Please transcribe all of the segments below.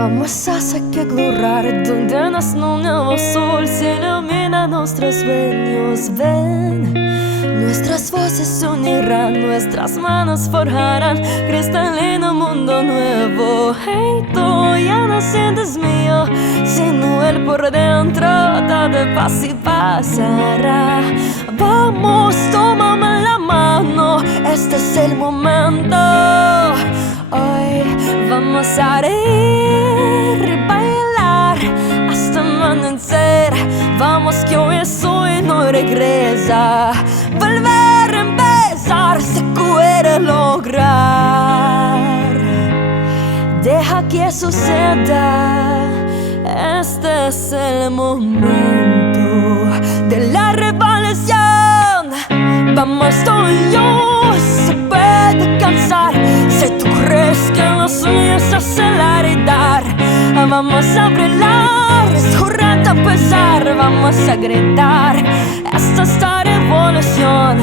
Vamos a sacar lugar donde nace un nuevo sol, se ilumina nuestros sueños, ven. Nuestras voces se unirán, nuestras manos forjarán cristalino mundo nuevo. Hey, tú ya no sientes mío, sino él por dentro, todo paz y pasará. Vamos, tómame la mano, este es el momento. Hoy vamos a reír y bailar hasta amanecer. Vamos que hoy es hoy, no regresa. Volver a empezar se puede lograr. Deja que suceda. Este es el momento de la revolución. Vamos tú y yo, se puede alcanzar. Si tú crees que los sueños se acelerar, vamos a brillar, es corriente a empezar. Vamos a gritar, esta es la revolución.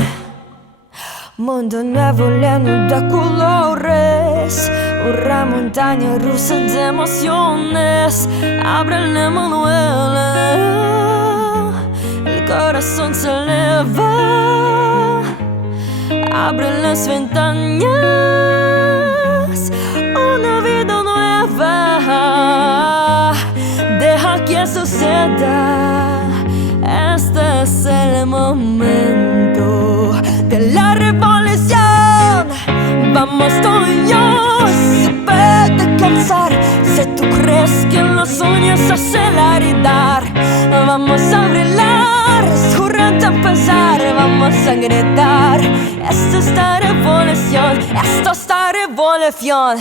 Mundo nuevo lleno de colores, una montaña rusa de emociones. Abre el Manuela, el corazón se eleva. Abre las ventanas, una vida nueva. Deja que suceda. Este es el momento de la revolución. Vamos tú y yo, se puede alcanzar. Si tú crees que los sueños se acelerar, vamos a brillar, es corriente a empezar. Vamos a gritar, esta es la revolución, esta es la revolución.